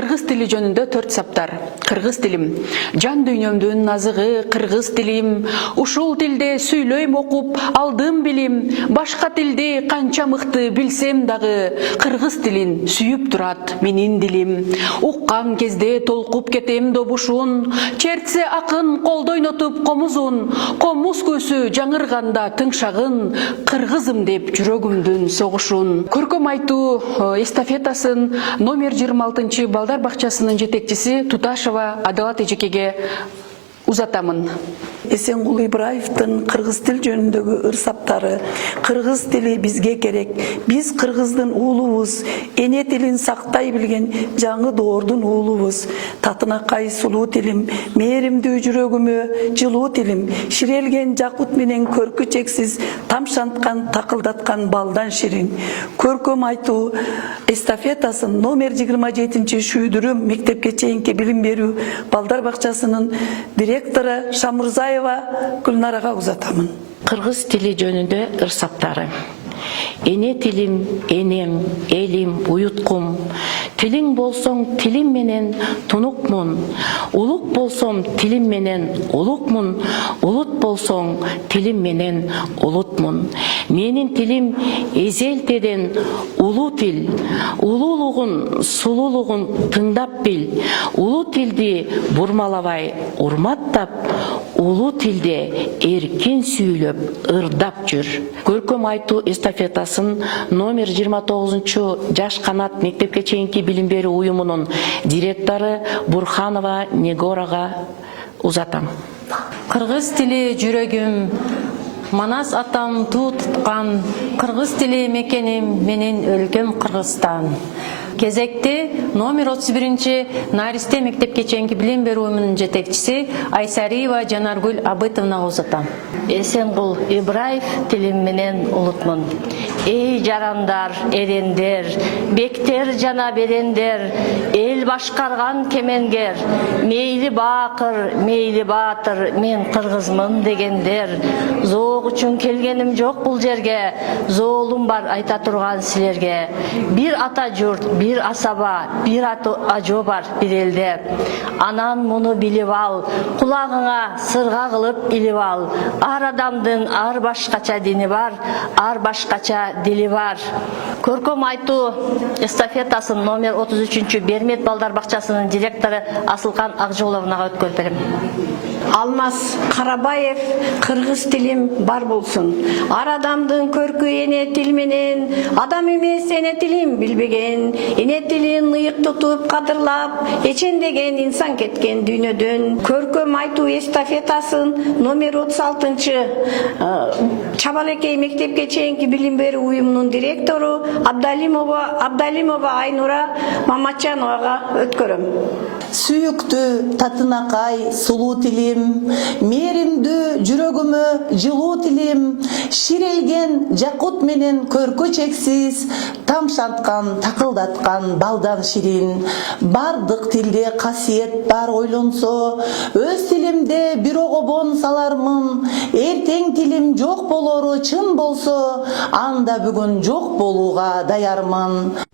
Кыргыз тили жөнүндө 4 саптар. Кыргыз тилим. Жан дүйнөмдүн азыгы кыргыз тилим. Ушул тилде сүйлөйм окуп, алдым билим. Башка тилди канча мыкты билсем дагы, кыргыз тилин сүйүп турат менин дилим. Уккан кезде толкуп кетем добушун, чертсе акын колдо ойнотуп комузун. Комуз көсү жаңырганда тыңшагын, кыргызым деп жүрөгүмдүн согушун. Көркөм айтуу эстафетасын номер 26 балдар бакчасынын жетекчиси Туташева Адалат эжекеге узатамын. Эсенгул Ибраевдин кыргыз тил жөнүндөгү ырсаптары. Кыргыз тили бизге керек. Биз кыргыздын уулубуз, эне тилин сактай билген жаңы доордун уулубуз. Татынакай сулуу тилим, мээримдүү жүрөгүмө жылуу тилим, ширелген жакут менен көркү чексиз, тамшанткан, такылдаткан балдан ширин. Көркөм айтуу эстафетасын номер 27 Шүйдүрүм мектепке чейинки билим берүү балдар бакчасынын директору Шамурзаева Гүлнарага узатамын. Кыргыз тили жөнүндө ырсаптары. Эне тилим, энем, элим, уюткум. Тилиң болсоң тилим менен тунукмун. Улук болсом тилим менен улукмун. Улут болсоң тилим менен улутмун. Менин тилим эзелтеден улуу тил. Улуулугун, сулуулугун тыңдап бил. Улуу тилди бурмалабай урматтап, улуу тилде эркин сүйлөп, ырдап жүр. Көркөм айтуу эстафетасын номер 29 Жаш канат мектепке чейинки билим берүү уюмунун директору Бурханова Негорага узатам. Кыргыз тили жүрөгүм, Манас атам туу туткан, кыргыз тили мекеним менин өлкөм Кыргызстан. Кезекти номер 31 Наристе мектепке чейинки билим берүү уюмунун жетекчиси Айсариева Жанаргүл Абытовна узатам. Эсенгул Ибраев тилим менен улутмун. Эй жарандар, эрендер, бектер жана берендер, эл башкарган кемеңгер, мейли бакыр, мейли баатыр, мен кыргызмын дегендер. Зоок үчүн келгеним жок бул жерге, зоолум бар айта турган силерге. Бир ата журт, бир асаба, бир ажо бар бир элде. Анан муну билип ал, кулагыңа сырга кылып илип ал. Ар адамдын ар башкача дини бар, ар башкача дили бар. Көркөм айтуу эстафетасын номер 33 Бермет балдар бакчасынын директору Асылкан Акжоловнага өткөрүп берем. Алмаз Карабаев кыргыз тилим бар болсун. Ар адамдын көркү эне тил менен, адам эмес эне тилин билбеген, эне тилин ыйык тутуп кадырлап, эчендеген инсан кеткен дүйнөдөн. Көркөм айтуу эстафетасын номер 36 Чабалекей мектепке чейинки билим берүү уюмунун директору Абдалимова Айнура Маматжановага өткөрөм. Сүйүктүү татынакай сулуу тилим, мээримдүү жүрөгүмө жылуу тилим, ширелген жакут менен көркү чексиз, тамшанткан, такылдаткан балдан ширин. Бардык тилде касиет бар ойлонсо, өз тилимде бир огобон салармын. Эртең тилим жок болору чын болсо, анда бүгүн жок болууга даярмын.